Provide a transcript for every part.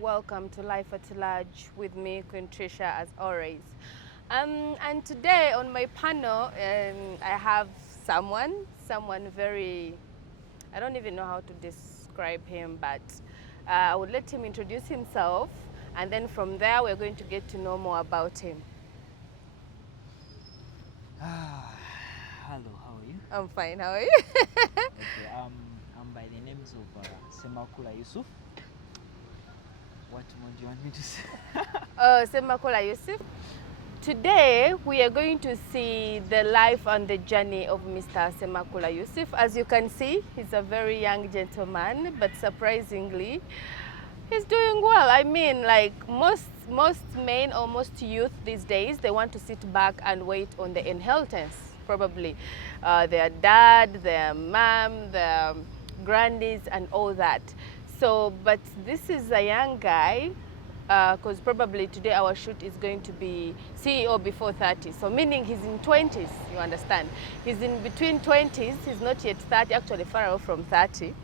welcome to Life at Large with me, Queen Trisha, as always. And today on my panel, I have someone very, I don't even know how to describe him, but I would let him introduce himself, and then from there we're going to get to know more about him. Hello, how are you? I'm fine, how are you? Okay, I'm by the names of Semakula Yusuf. What more do you want me to say? Semakula Yusuf. Today we are going to see the life and the journey of Mr. Semakula Yusuf. As you can see, he's a very young gentleman, but surprisingly, he's doing well. I mean, like most men or most youth these days, they want to sit back and wait on the inheritance, probably. Their dad, their mom, their grandies and all that. So, but this is a young guy, because probably today our shoot is going to be CEO before 30. So meaning he's in 20s, you understand. He's in between 20s, he's not yet 30, actually far away from 30.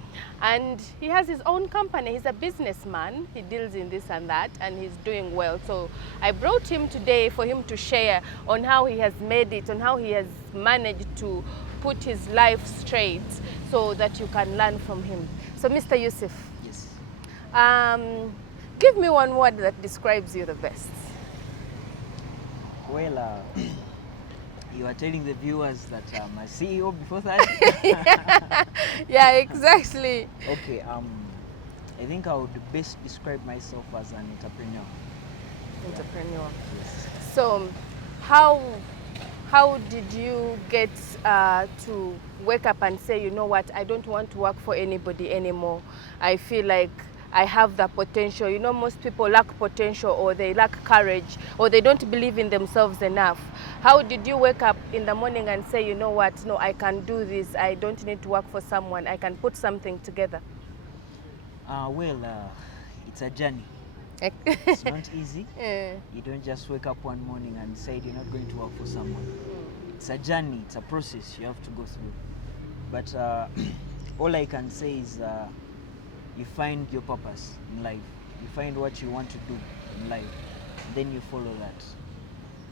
And he has his own company, he's a businessman, he deals in this and that, and he's doing well. So I brought him today for him to share on how he has made it, on how he has managed to put his life straight so that you can learn from him. So Mr. Yusuf. Yes. Give me one word that describes you the best. Well, you are telling the viewers that I'm a CEO before 30? Yeah, exactly. Okay, I think I would best describe myself as an entrepreneur. Entrepreneur. Yes. So, how did you get to wake up and say, you know what, I don't want to work for anybody anymore. I feel like I have the potential. You know, most people lack potential, or they lack courage, or they don't believe in themselves enough. How did you wake up in the morning and say, you know what, no, I can do this. I don't need to work for someone. I can put something together. It's a journey. It's not easy. You don't just wake up one morning and decide you're not going to work for someone. It's a journey, it's a process you have to go through. But all I can say is you find your purpose in life. You find what you want to do in life. Then you follow that.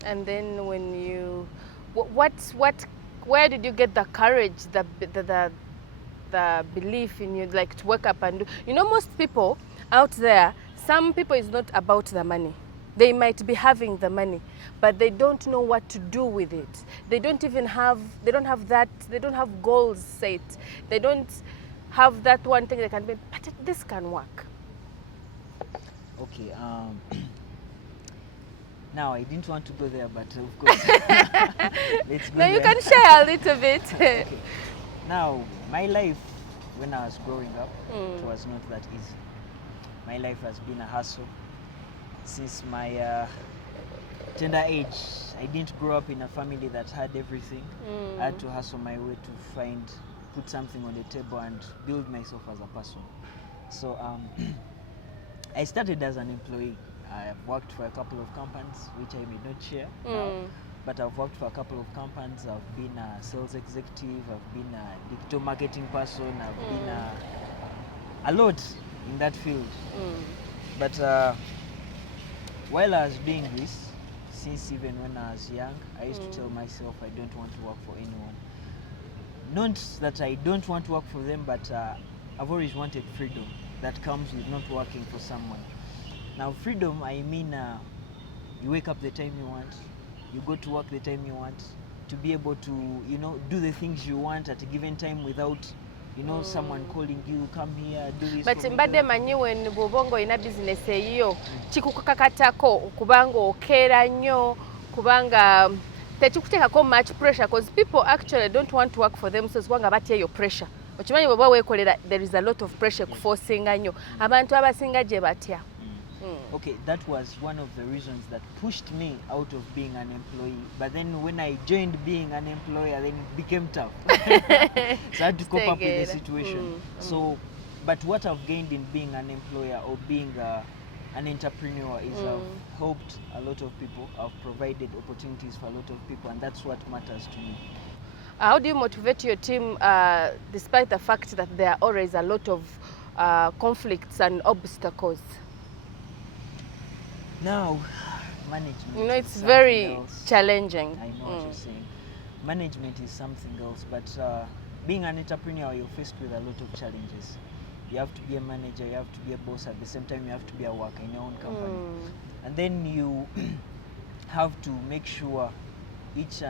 And then when you, where did you get the courage, the belief in you, like to wake up and do? You know, most people out there, some people it's not about the money. They might be having the money, but they don't know what to do with it. They don't have goals set. They don't have that one thing they can be, but this can work. Okay, now I didn't want to go there, but of course, let's go Now you there. can share a little bit. Okay. Now, my life when I was growing up, it was not that easy. My life has been a hustle. Since my tender age, I didn't grow up in a family that had everything. I had to hustle my way to put something on the table and build myself as a person. So I started as an employee. I've worked for a couple of companies, which I may not share now, but I've worked for a couple of companies. I've been a sales executive, I've been a digital marketing person, I've been a lot in that field. But while I was doing this, since even when I was young, I used to tell myself I don't want to work for anyone. Not that I don't want to work for them, but I've always wanted freedom that comes with not working for someone. Now freedom, I mean you wake up the time you want, you go to work the time you want, to be able to, you know, do the things you want at a given time without, you know, someone calling you, come here, do this. But mbadde manyi when bw'obonga ina business eyo kikukakatako kubanga okeera nnyo kubanga tekikuteekako much pressure, because people actually don't want to work for themselves kubanga batya eyo pressure. Okimanyi bw'oba weekolera, there is a lot of pressure kuforcinga nnyo. Abantu abasinga gye batya. Okay, that was one of the reasons that pushed me out of being an employee. But then when I joined being an employer, then it became tough. So I had to cope up with the situation. So, but what I've gained in being an employer or being an entrepreneur is I've helped a lot of people. I've provided opportunities for a lot of people, and that's what matters to me. How do you motivate your team despite the fact that there are always a lot of conflicts and obstacles? Now, management. You know, is it's something very else. challenging. I know what you're saying. Management is something else, but being an entrepreneur, you're faced with a lot of challenges. You have to be a manager, you have to be a boss, at the same time you have to be a worker in your own company. And then you have to make sure each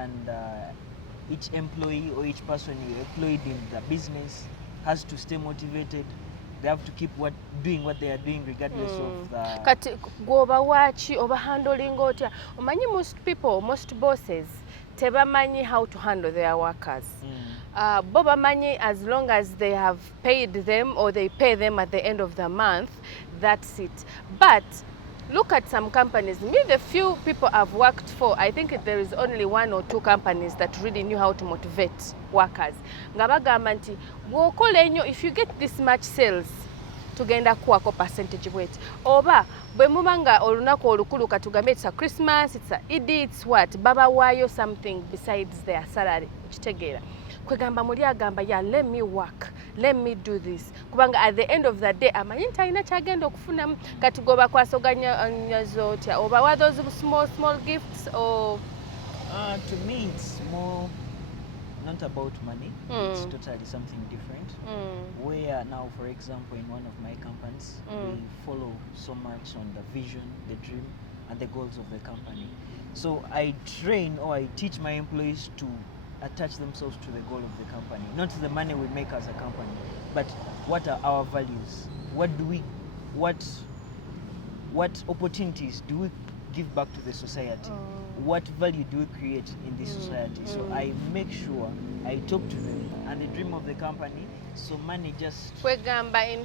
employee or each person you employed in the business has to stay motivated. They have to keep doing what they are doing regardless of the... Kati gwoba wachi oba handling otya. Omanyi most bosses tebamanyi how to handle their workers. Bo bamanyi as long as they have paid them or they pay them at the end of the month, that's it. But look at some companies. Me, the few people I've worked for, I think there is only 1 or 2 companies that really knew how to motivate workers. Nga bagamba nti bw'okola ennyo, if you get this much sales, tugenda kuwako percentage bweti. Oba bwe muba nga olunaku olukulu katugambe it's a Christmas, it's a Eid, it's what, babawaayo something besides their salary. Okitegeera. Kwegamba muli agamba, yeah, let me work, let me do this. Kubanga at the end of the day, amanyi nti alina kyagenda okufunamu. Kati goba kwasoganya zotya. Oba were those small gifts or... to me, it's more not about money. It's totally something different. Where now, for example, in one of my companies, we follow so much on the vision, the dream, and the goals of the company. So I train or I teach my employees to attach themselves to the goal of the company, not the money we make as a company, but what are our values? What opportunities do we give back to the society? What value do we create in this society? So I make sure I talk to them and the dream of the company. So money just... Kwegamba, in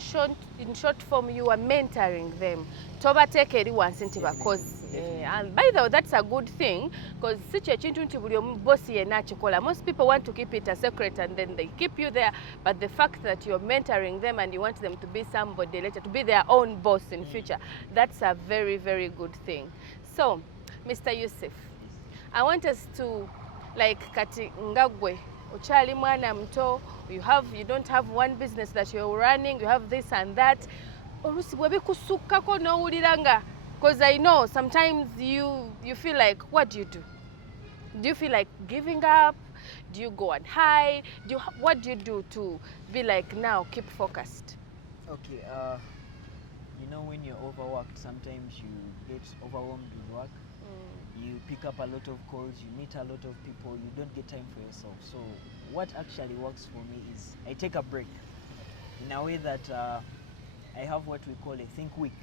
short form, you are mentoring them. Tobateeka eri wansi nti bakozi. And by the way, that's a good thing, because si kye kintu nti buli bosi yenna akikola. Most people want to keep it a secret and then they keep you there. But the fact that you're mentoring them and you want them to be somebody later, to be their own boss in future, that's a very, very good thing. So, Mr. Yusuf, I want us to, like, kati ngagwe, ochali mwana mto, you don't have one business that you're running, you have this and that. Olusi bwe bikusukkako n'owulira nga, because I know sometimes you feel like, what do you do? Do you feel like giving up? Do you go and hide? What do you do to be like, now keep focused? Okay, you know, when you're overworked, sometimes you get overwhelmed with work. You pick up a lot of calls, you meet a lot of people, you don't get time for yourself. So what actually works for me is I take a break in a way that I have what we call a think week.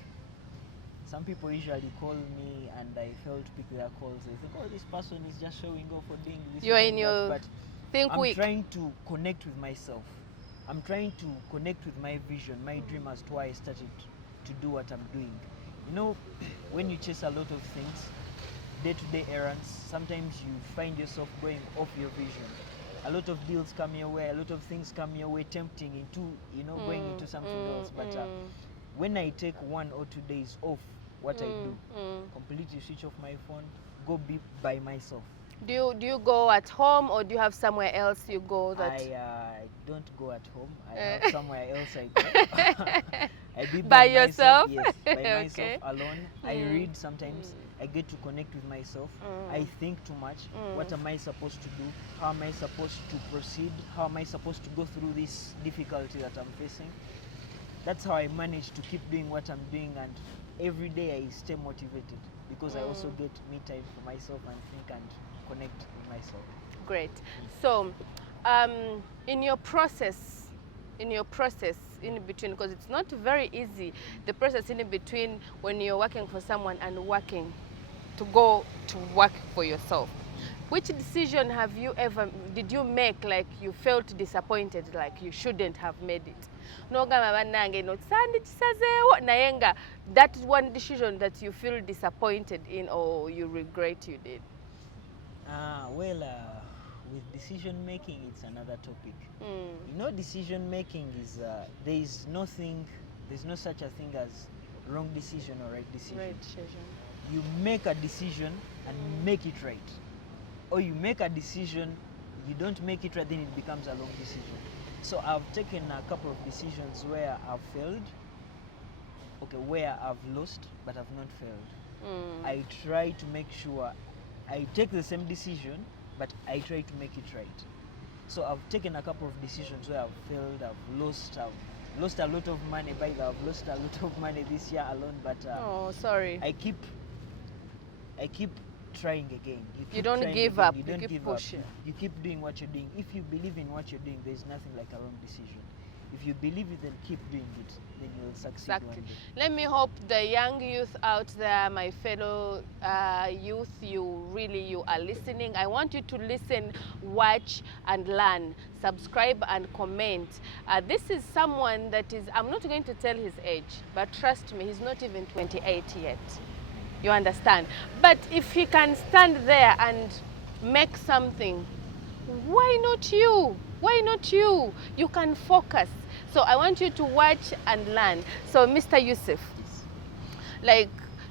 Some people usually call me and I fail to pick their calls. They think, oh, this person is just showing off for doing this. You're in your but think week. I'm trying to connect with myself. I'm trying to connect with my vision, my dream as to why I started to do what I'm doing. You know, when you chase a lot of things, day-to-day errands, sometimes you find yourself going off your vision. A lot of deals come your way, a lot of things come your way, tempting into, you know, going into something else. But when I take 1 or 2 days off, what I do, completely switch off my phone, go be by myself. Do you go at home or do you have somewhere else you go? That I don't go at home. I have somewhere else I go. I be by yourself? Yourself? Yes, by Okay. myself alone. I read sometimes. I get to connect with myself. I think too much. What am I supposed to do? How am I supposed to proceed? How am I supposed to go through this difficulty that I'm facing? That's how I manage to keep doing what I'm doing, and every day I stay motivated because I also get me time for myself and think and connect with myself. Great. So, in your process in between, because it's not very easy, the process in between when you're working for someone and working to go to work for yourself, which decision did you make like you felt disappointed, like you shouldn't have made it? Nogamba bannange no sandi kisazeewo naye nga that one decision that you feel disappointed in or you regret you did. With decision making, it's another topic. You know, decision making is there's no such a thing as wrong decision or right decision. Right decision. You make a decision and make it right, or you make a decision, you don't make it right, then it becomes a wrong decision. So I've taken a couple of decisions where I've failed, where I've lost, but I've not failed. I try to make sure I take the same decision, but I try to make it right. So I've taken a couple of decisions where I've failed, I've lost a lot of money. By the way, I've lost a lot of money this year alone, but oh, sorry. I keep trying again. You don't trying give again. up. You don't You keep give up. pushing. You keep doing what you're doing. If you believe in what you're doing, there's nothing like a wrong decision. If you believe it, then keep doing it. Then you'll succeed one Exactly. day. Let me hope the young youth out there, my fellow youth, you are listening. I want you to listen, watch, and learn. Subscribe and comment. This is someone that is, I'm not going to tell his age, but trust me, he's not even 28 yet. You understand? But if he can stand there and make something, why not you? Why not you? You can focus. So I want you to watch and learn. So Mr. Yusuf,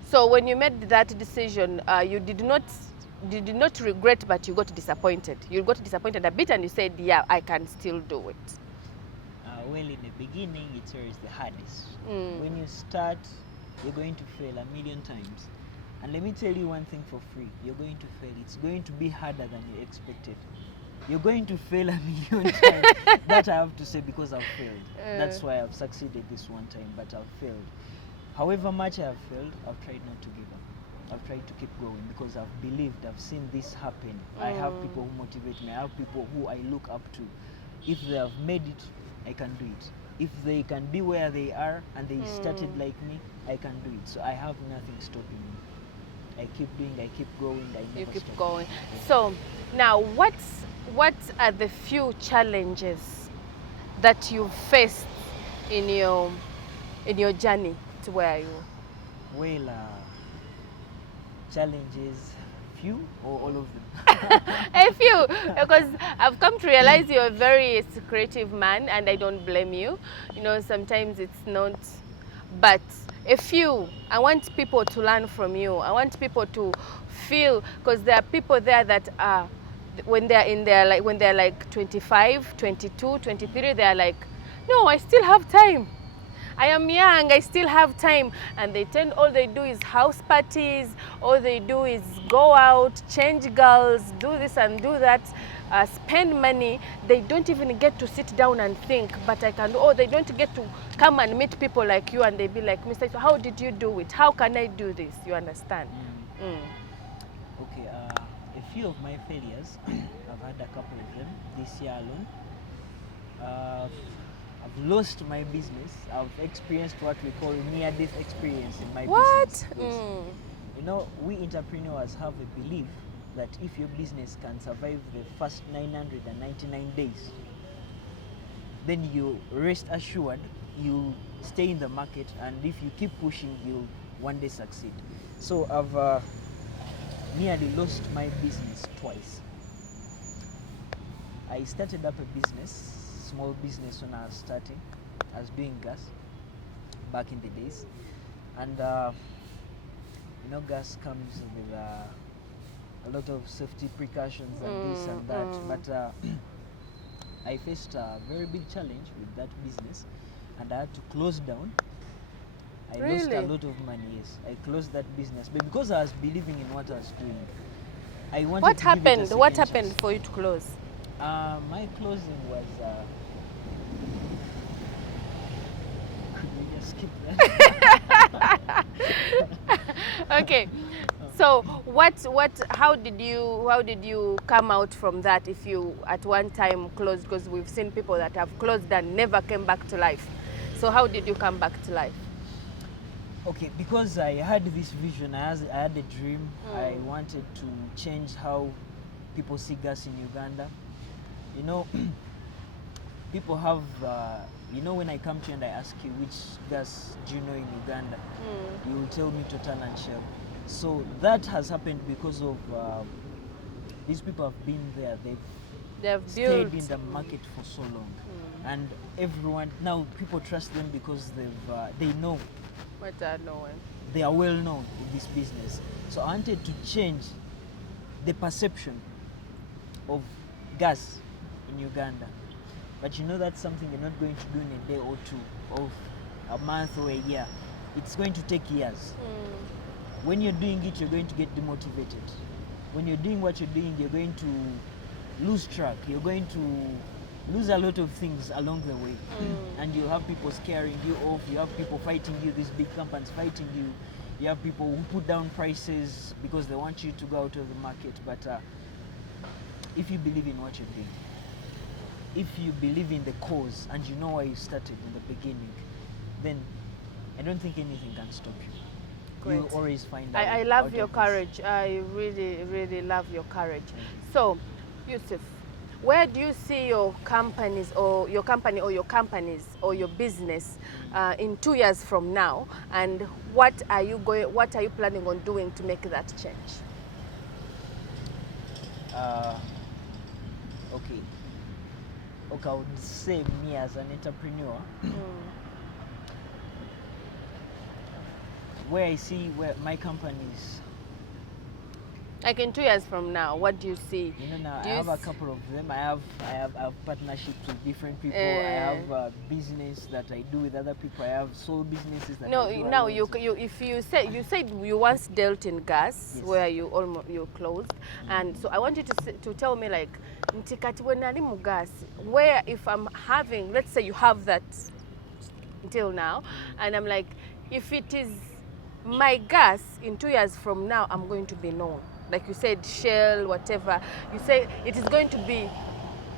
so when you made that decision, you did not regret, but you got disappointed. You got disappointed a bit and you said, yeah, I can still do it. Well, in the beginning, it's always the hardest. When you start, you're going to fail a million times. And let me tell you one thing for free. You're going to fail. It's going to be harder than you expected. You're going to fail a million times. That I have to say because I've failed. That's why I've succeeded this one time, but I've failed. However much I've failed, I've tried not to give up. I've tried to keep going because I've believed, I've seen this happen. I have people who motivate me. I have people who I look up to. If they have made it, I can do it. If they can be where they are and they started like me, I can do it. So I have nothing stopping me. I keep doing, I keep growing, I never You keep stop. going. So now what are the few challenges that you faced in your journey to where you are? Well, challenges, few or all of them? A few, because I've come to realize you're a very creative man and I don't blame you. You know, sometimes it's not, but a few. I want people to learn from you. I want people to feel, because there are people there that are, when they're like 25, 22, 23, they're like, no, I still have time. I am young, I still have time. And all they do is house parties, all they do is go out, change girls, do this and do that, spend money. They don't even get to sit down and think, but I can do, they don't get to come and meet people like you and they be like, Mr. How did you do it? How can I do this? You understand? Okay, a few of my failures, I've had a couple of them this year alone. I've lost my business. I've experienced what we call near-death experience in my business. Yes. You know, we entrepreneurs have a belief that if your business can survive the first 999 days, then you rest assured you stay in the market, and if you keep pushing, you'll one day succeed. So I've nearly lost my business twice. I started up a business, small business when I was starting. I was doing gas back in the days, and you know, gas comes with a lot of safety precautions and this and that, but I faced a very big challenge with that business and I had to close down. I lost a lot of money, yes. I closed that business, but because I was believing in what I was doing, I wanted What to give it a happened? second What chance. happened for you to close? My closing was. Could we just skip that? Okay. So how did you come out from that if you at one time closed? Because we've seen people that have closed and never came back to life. So how did you come back to life? Okay, because I had this vision, I had a dream. I wanted to change how people see gas in Uganda. You know, people have, you know, when I come to you and I ask you which gas do you know in Uganda, you will tell me Total and Shell. So that has happened because of these people have been there. They've stayed in the market for so long, and everyone now people trust them because they know. What are known? They are well known in this business. So I wanted to change the perception of gas in Uganda. But you know that's something you're not going to do in a day or two, or a month or a year. It's going to take years. when you're doing it, you're going to get demotivated. When you're doing what you're doing, you're going to lose track. You're going to lose a lot of things along the way. And you'll have people scaring you off. You have people fighting you, these big companies fighting you. You have people who put down prices because they want you to go out of the market. But if you believe in what you're doing, if you believe in the cause and you know why you started in the beginning, then I don't think anything can stop you. Great. You'll always find out. I love your courage. I really, really love your courage. So, Yusuf, where do you see your companies or your company or your companies or your business in 2 years from now, and what are you planning on doing to make that change? Okay, I would say me as an entrepreneur, where I see where my companies. Like in 2 years from now, what do you see? You know, now I have a couple of them. I have partnerships with different people. I have a business that I do with other people. I have sole businesses that I do. No, if you said you once dealt in gas, yes, where you closed, and so I want you to tell me, like, ntikati when nali mu gas, where if I'm having, let's say you have that until now, and I'm like, if it is my gas in 2 years from now, I'm going to be known. Like you said, Shell, whatever. You say it is going to be,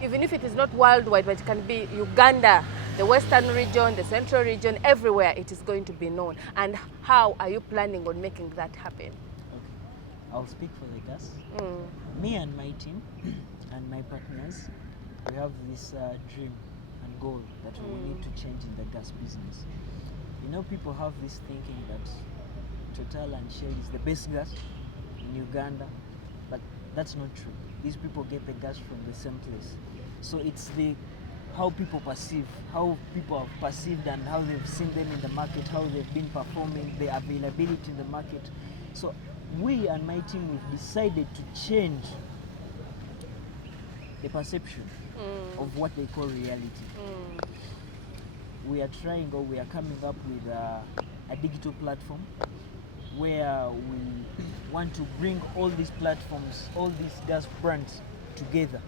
even if it is not worldwide, but it can be Uganda, the western region, the central region, everywhere it is going to be known. And how are you planning on making that happen? Okay, I'll speak for the gas. Me and my team and my partners, we have this dream and goal that we need to change in the gas business. You know, people have this thinking that Total and Shell is the best gas in Uganda, but that's not true. These people get the gas from the same place. So it's how people perceive, how people have perceived and how they've seen them in the market, how they've been performing, the availability in the market. So we and my team, we've decided to change the perception of what they call reality. We are coming up with a digital platform where we want to bring all these platforms, all these gas brands together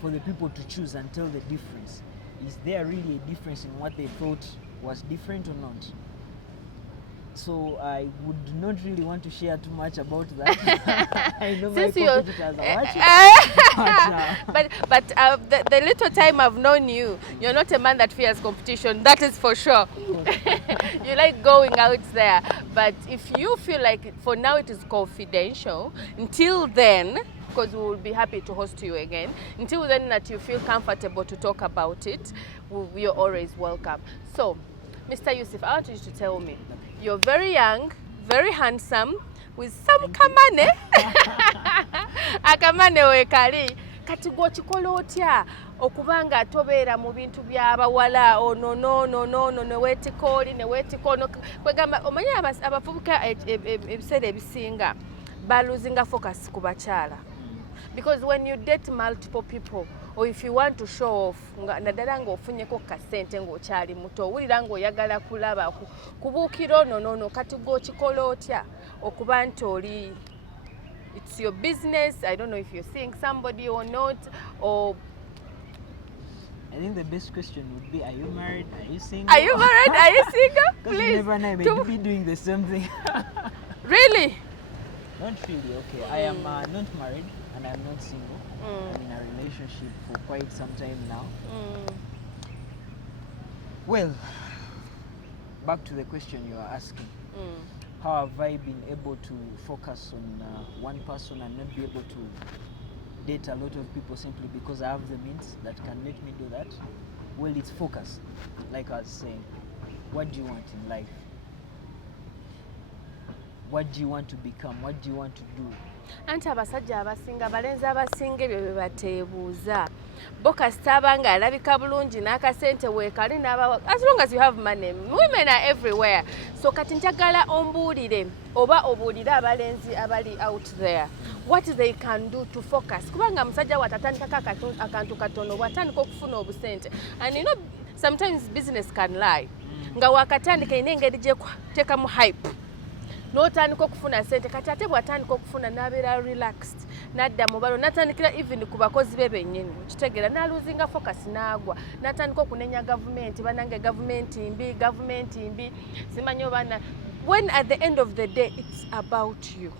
for the people to choose and tell the difference. Is there really a difference in what they thought was different or not? So I would not really want to share too much about that. I know my competitors are watching. But the little time I've known you, you're not a man that fears competition. That is for sure. You like going out there. But if you feel like for now it is confidential, until then, because we will be happy to host you again, until then that you feel comfortable to talk about it, you're always welcome. So, Mr. Yusuf, I want you to tell me, you're very young, very handsome, with some kamane. Akamane wekali. Kati gw'okikola otya okubanga atobeera mu bintu by'abawala ono neweetikooli neweetikono kwegamba omanye abavubuka ebiseera ebisinga baluzinga focus ku bakyala. Because when you date multiple people, or if you want to show off, naddala ng'ofunyeko kasente ng'okyali muto, owulira ng'oyagala kulaba kubuukira no kati gw'okikola otya okuba nti oli, it's your business. I don't know if you're seeing somebody or not, or I think the best question would be, are you married? Are you single? Are you married? Are you single? Because you never know, I may be doing the same thing. Really? Not really, okay. I am not married and I'm not single. I'm in a relationship for quite some time now. Well, back to the question you are asking. How have I been able to focus on one person and not be able to date a lot of people simply because I have the means that can let me do that? Well, it's focus. Like I was saying, what do you want in life? What do you want to become? What do you want to do? Anti abasajja abasinga balenzi abasinga ebyo bye bateebuuza bo kasita abanga alabika bulungi n'akasente weekali n'abawa, as long as you have money, women are everywhere. So kati njagala ombuulire oba obuulire abalenzi abali out there what they can do to focus, kubanga musajja watatandikako akantu katono bw'atandika okufuna obusente, and you know sometimes business can lie, nga wakatandika ina engeri gye kuteekamu hype n'otandika okufuna ssente kati ate bw'atandika okufuna n'abeera relaxed n'adda mu balo n'atandikira even ku bakozi be bennyini kitegeera n'aluzinga focus n'agwa n'atandika okunenya gavumenti banange gavumenti mbi simanyi obaana when at the end of the day it's about you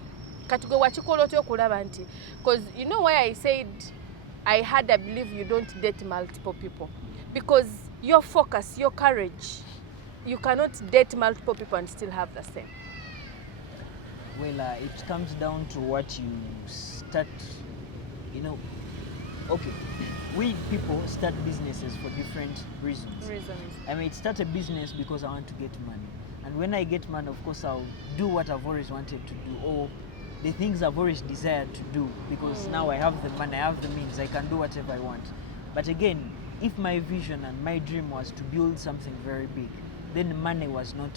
kati gwe wakikola otya okulaba nti because you know why I said I believe you don't date multiple people because your focus, your courage, you cannot date multiple people and still have the same. Well, it comes down to what you start, okay, we people start businesses for different reasons. I might start a business because I want to get money. And when I get money, of course, I'll do what I've always wanted to do or the things I've always desired to do because now I have the money, I have the means, I can do whatever I want. But again, if my vision and my dream was to build something very big, then money was not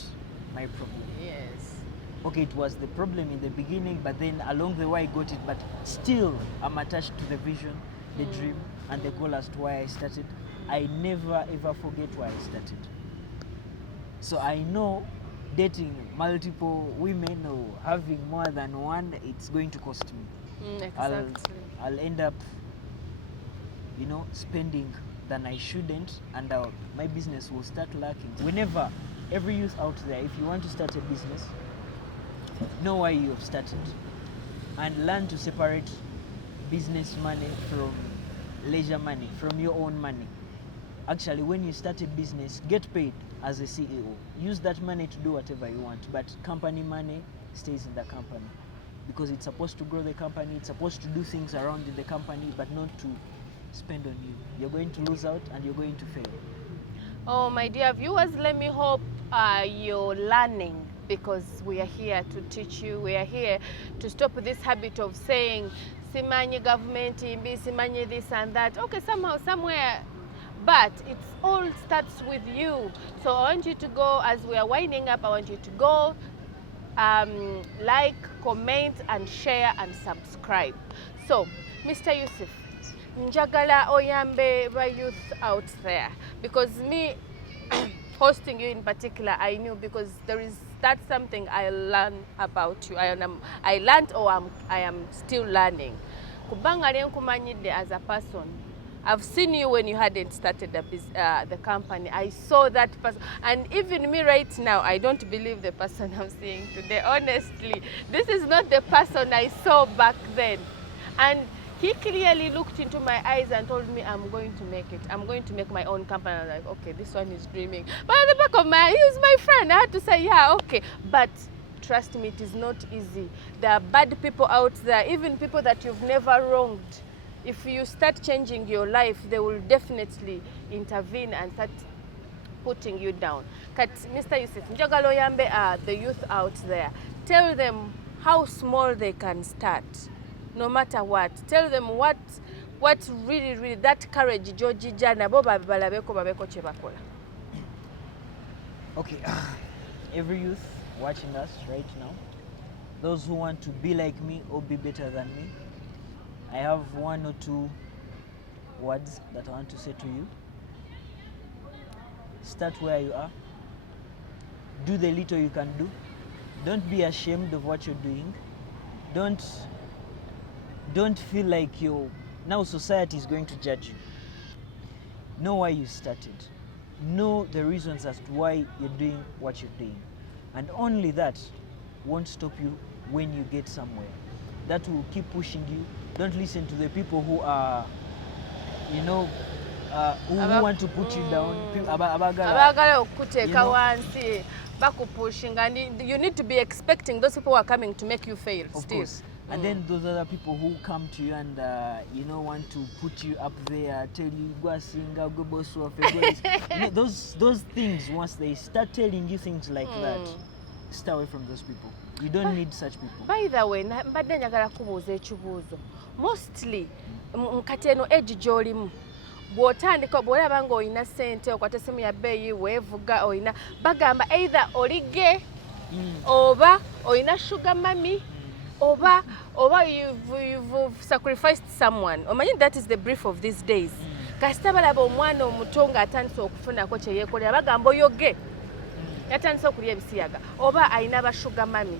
my problem. Yes. Okay, it was the problem in the beginning, but then along the way I got it, but still I'm attached to the vision, the dream, and the goal as to why I started. I never ever forget why I started. So I know dating multiple women or having more than one, it's going to cost me. Exactly. I'll end up, spending than I shouldn't, and my business will start lacking. Whenever, every youth out there, if you want to start a business, know why you have started and learn to separate business money from leisure money, from your own money. Actually, when you start a business, get paid as a CEO. Use that money to do whatever you want, but company money stays in the company because it's supposed to grow the company, it's supposed to do things around in the company, but not to spend on you. You're going to lose out and you're going to fail. Oh, my dear viewers, let me hope you're learning because we are here to teach you. We are here to stop this habit of saying, Simanye government, Simanye this and that. Okay, somehow, somewhere, but it all starts with you. So I want you to go, as we are winding up, I want you to go, like, comment, and share, and subscribe. So, Mr. Yusuf, njagala oyambe by youth out there because me hosting you in particular I knew because that's something I learned about you. I learned or I am still learning. Kubanga lenkumanyide as a person. I've seen you when you hadn't started the company. I saw that person, and even me right now, I don't believe the person I'm seeing today. Honestly, this is not the person I saw back then, and he clearly looked into my eyes and told me, I'm going to make it. I'm going to make my own company. I was like, okay, this one is dreaming. But at the back of my eye, he was my friend. I had to say, yeah, okay. But trust me, it is not easy. There are bad people out there, even people that you've never wronged. If you start changing your life, they will definitely intervene and start putting you down. Mr. Yusuf, njagala oyambe the youth out there. Tell them how small they can start. No matter what, tell them what really that courage Georgie Jana boba babeko chebakola. Okay, every youth watching us right now, those who want to be like me or be better than me, I have one or two words that I want to say to you. Start where you are. Do the little you can do. Don't be ashamed of what you're doing. Don't feel like now society is going to judge you. Know why you started. Know the reasons as to why you're doing what you're doing. And only that won't stop you when you get somewhere. That will keep pushing you. Don't listen to the people who are, who want to put you down. Abagala okuteka wansi bakupushing, and you need to be expecting those people who are coming to make you fail. Of course. And then those other people who come to you and want to put you up there, tell you go sing, go boss off. Those things, once they start telling you things like that, stay away from those people. You don't need such people. By the way, mbadde njagala kubuuza ekibuuzo. Mostly kati eno age gy'olimu bw'otandika bw'olaba ng'olina ssente okwata essimu ya bbeeyi weevuga olina bagamba either olige oba olina sugar mami oba you've sacrificed someone. Omanyi that is the brief of these days. Kasita balaba omwana omuto ng'atandise okufunako kye yeekolera bagamba oyoge yatandise okulya ebisiyaga oba alina ba sugar mami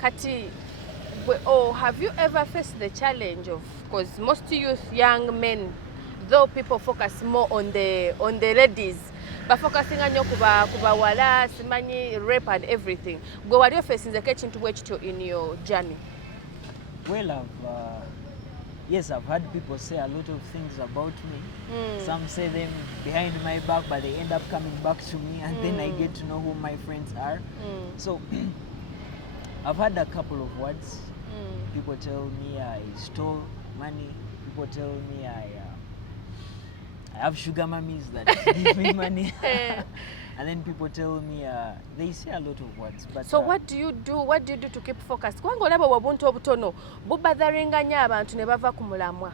Kati, or have you ever faced the challenge of, because most youth, young men, though people focus more on the ladies, but focusing on kuba wala, simanyi, rape and everything. Go what you facing the kitchen to watch to in your journey? Well, yes, I've heard people say a lot of things about me. Some say them behind my back, but they end up coming back to me, and then I get to know who my friends are. So I've had a couple of words. People tell me I stole money. People tell me I have sugar mummies that give me money. And then people tell me, they say a lot of words. But so what do you do? What do you do to keep focused? Kubanga olaba wabuntu obutono bubazaringa nnyo abantu ne bava ku mulamwa.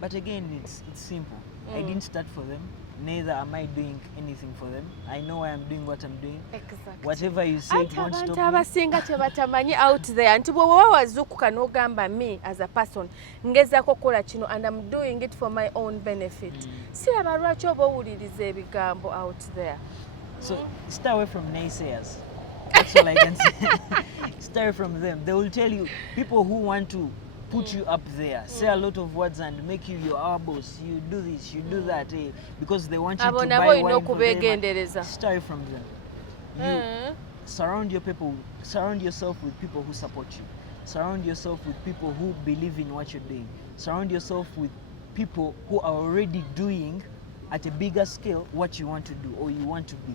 But again, it's simple. I didn't start for them. Neither am I doing anything for them. I know why I'm doing what I'm doing. Exactly. Whatever you say won't stop me. Abasinga kyebatamanyi out there. Nti bwe wawa wazukuka n'ogamba me as a person ngezaako kukola kino and I'm doing it for my own benefit. Siraba lwaki oba owuliriza ebigambo out there. So stay away from naysayers. That's all I can say. Stay away from them. They will tell you, people who want to put you up there, say a lot of words and make you your boss. You do this, you do that, because they want you to buy wine for them. Stay away from them. You surround yourself with people who support you. Surround yourself with people who believe in what you're doing. Surround yourself with people who are already doing at a bigger scale what you want to do or you want to be.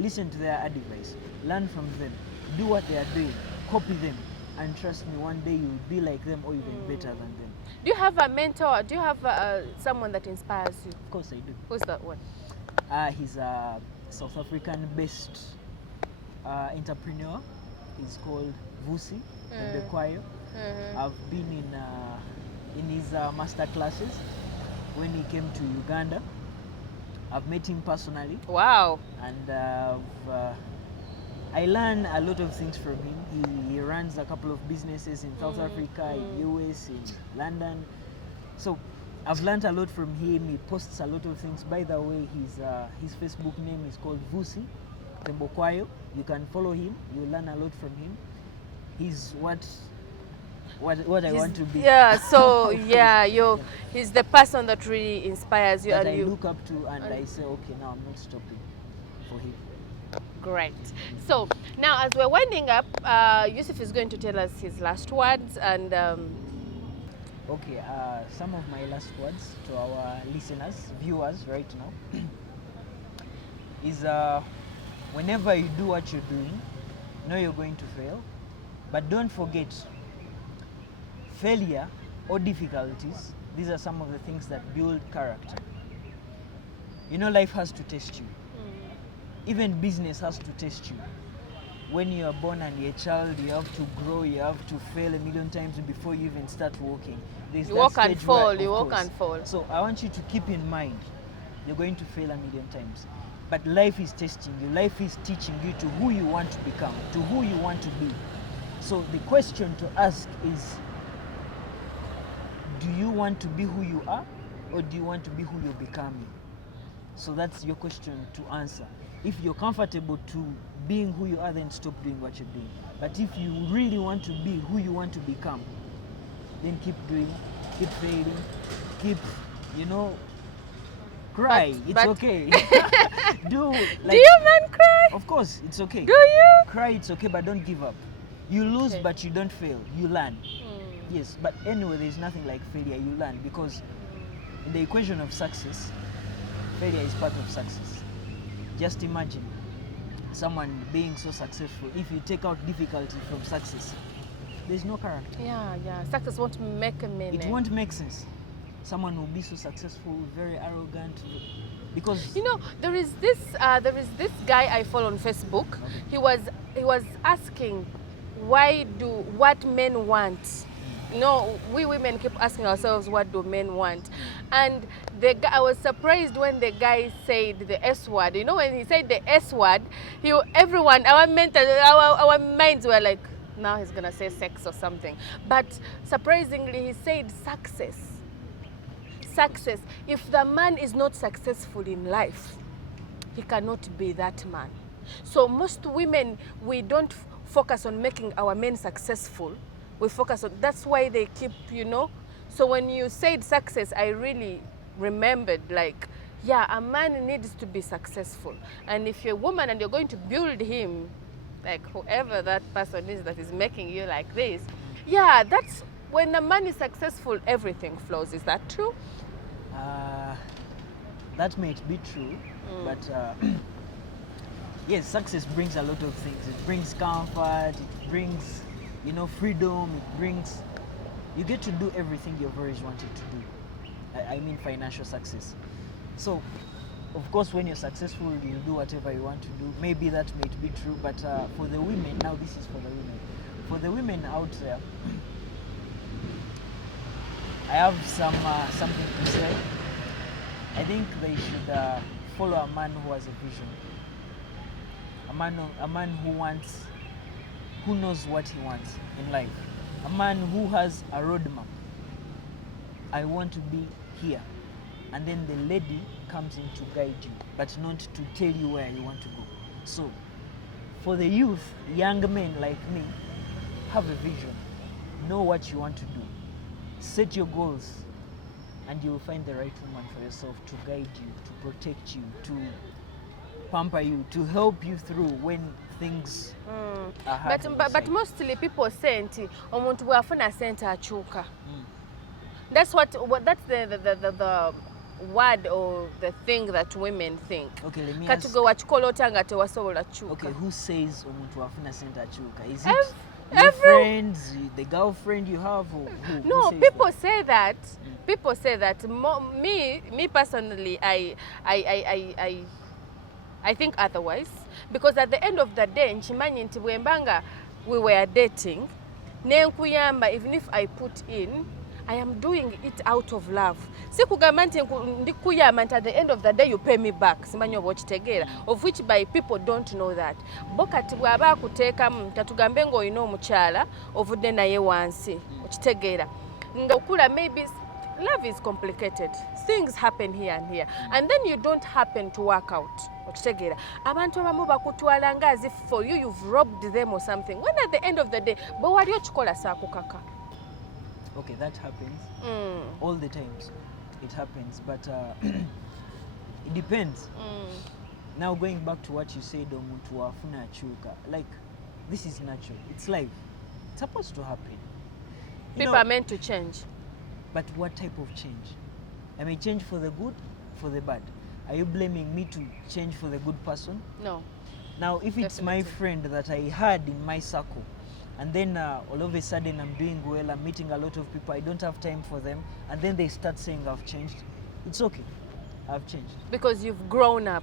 Listen to their advice. Learn from them. Do what they are doing. Copy them. And trust me, one day you'll be like them or even better than them. Do you have a mentor? Do you have someone that inspires you? Of course I do. Who's that one? He's a South African-based entrepreneur. He's called Vusi Mbekwayo. I've been in his master classes when he came to Uganda. I've met him personally. Wow. And I learn a lot of things from him. He runs a couple of businesses in South Africa, in US, in London. So I've learned a lot from him. He posts a lot of things. By the way, his Facebook name is called Vusi Mbekwayo. You can follow him. You learn a lot from him. He's what I want to be. Yeah, so yeah, he's the person that really inspires you. That and I look up to and I say, okay, now I'm not stopping for him. Great. So now as we're winding up, Yusuf is going to tell us his last words and okay, some of my last words to our listeners, viewers right now is whenever you do what you're doing, know you're going to fail, but don't forget, failure or difficulties, these are some of the things that build character. You know, life has to test you. Even business has to test you. When you are born and you're a child, you have to grow, you have to fail a million times before you even start walking. You walk and fall, you walk and fall. So I want you to keep in mind, you're going to fail a million times. But life is testing you, life is teaching you to who you want to become, to who you want to be. So the question to ask is, do you want to be who you are, or do you want to be who you're becoming? So that's your question to answer. If you're comfortable to being who you are, then stop doing what you're doing. But if you really want to be who you want to become, then keep doing, keep failing, keep, cry. It's okay. Do you man cry? Of course, it's okay. Do you? Cry, it's okay, but don't give up. You lose, but you don't fail. You learn. Yes, but anyway, there's nothing like failure. You learn, because in the equation of success, failure is part of success. Just imagine someone being so successful. If you take out difficulty from success, there's no character. Yeah. Success won't make a meaning. It won't make sense. Someone will be so successful, very arrogant, because there is this guy I follow on Facebook. Okay. He was asking, what men want. We women keep asking ourselves, what do men want? And I was surprised when the guy said the S word. When he said the S word, our minds were like, now he's gonna say sex or something. But surprisingly, he said success. Success. If the man is not successful in life, he cannot be that man. So most women, we don't focus on making our men successful. We focus on, that's why they keep, you know. So when you said success, I really remembered, like, yeah, a man needs to be successful. And if you're a woman and you're going to build him, like whoever that person is that is making you like this, yeah, that's when a man is successful, everything flows. Is that true? That may be true, but yes, success brings a lot of things. It brings comfort, it brings, you know, freedom, it brings, you get to do everything you've always wanted to do. I mean financial success. So, of course, when you're successful, you do whatever you want to do. Maybe that may be true, but for the women, now this is for the women. For the women out there, I have something to say. I think they should follow a man who has a vision. A man who knows what he wants in life. A man who has a roadmap. I want to be here. And then the lady comes in to guide you, but not to tell you where you want to go. So, for the youth, young men like me, have a vision. Know what you want to do. Set your goals, and you will find the right woman for yourself to guide you, to protect you, to pamper you, to help you through when things are hard. But mostly people say nti omuntu bwafuna sente achuka. That's that's the word or the thing that women think. Okay, let me Katugo wachikola otanga tewasobola chuka. Okay, who says omuntu wafuna sente achuka? Is it your friends, the girlfriend you have, or who? No, who people that? say that. People say that. Me personally, I think otherwise, because at the end of the day, nchimanyi nti bwembanga we were dating, nenkuyamba, even if I put in, I am doing it out of love. Sikugamba nti ndikuyamba nti at the end of the day you pay me back. Simanyi oba okitegeera, of which by people don't know that. Bokati bwaba akuteekamu katugambe ng'olina omukyala ovudde naye wansi, okitegeera. Nga okula maybe love is complicated. Things happen here and here. And then you don't happen to work out. Okitegeera. Abantu abamu bakutwala nga as if for you you've robbed them or something. When at the end of the day, bwe wali okikola saakukaka. Okay, that happens all the times. It happens, but it depends. Now going back to what you said, omuntu wafuna achuka, like this is natural. It's life. It's supposed to happen. People are meant to change. But what type of change? I may change for the good, for the bad. Are you blaming me to change for the good person? No. Now, if it's Definitely. my friend that I had in my circle, and then all of a sudden I'm doing well, I'm meeting a lot of people, I don't have time for them, and then they start saying I've changed, it's okay, I've changed. Because you've grown up.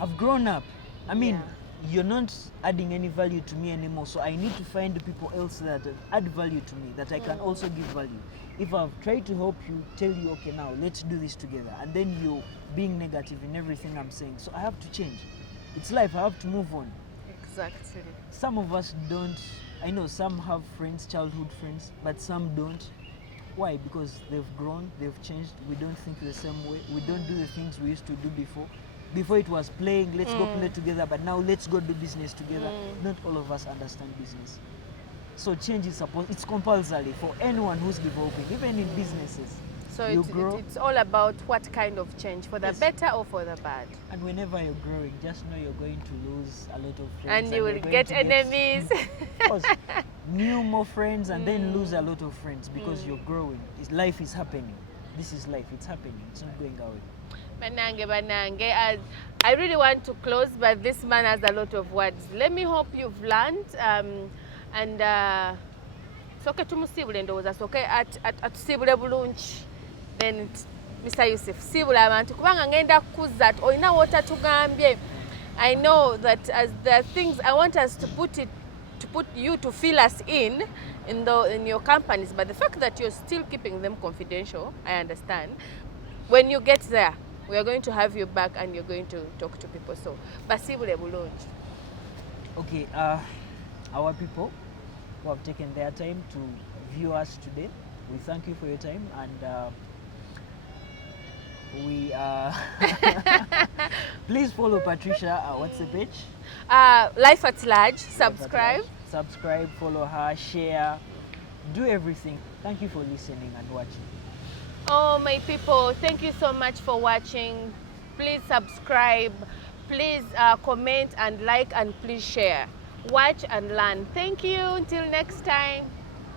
I've grown up. I mean, Yeah. you're not adding any value to me anymore, so I need to find people else that add value to me, that I can also give value. If I've tried to help you, tell you, okay, now let's do this together, and then you're being negative in everything I'm saying, so I have to change. It's life, I have to move on. Exactly. Some of us don't. I know some have friends, childhood friends, but some don't. Why? Because they've grown, they've changed. We don't think the same way. We don't do the things we used to do before. Before it was playing, let's go play together, but now let's go do business together. Not all of us understand business. So change is it's compulsory for anyone who's developing, even in businesses. So grow. it's all about what kind of change, for the Yes. better or for the bad. And whenever you're growing, just know you're going to lose a lot of friends. And you will you're going get to enemies. Of course, more friends, and then lose a lot of friends because you're growing. Life is happening. This is life. It's happening. It's not going away. Banange, I really want to close, but this man has a lot of words. Let me hope you've learned. Soke tumusibule ndowooza soke atusibule bulungi. Then Mr. Yusuf, sibula abantu kubanga ngenda kuzza olina wotatugambye. I know that as the things I want us to put you to fill us in your companies, but the fact that you're still keeping them confidential, I understand. When you get there, we are going to have you back and you're going to talk to people. So, basibule bulungi. Okay, our people who have taken their time to view us today, we thank you for your time, and we please follow Patricia. What's the page? Life at Large. Subscribe. subscribe, follow her, share, do everything. Thank you for listening and watching. Oh, my people, thank you so much for watching. Please subscribe, please comment and like, and please share. Watch and learn. Thank you. Until next time.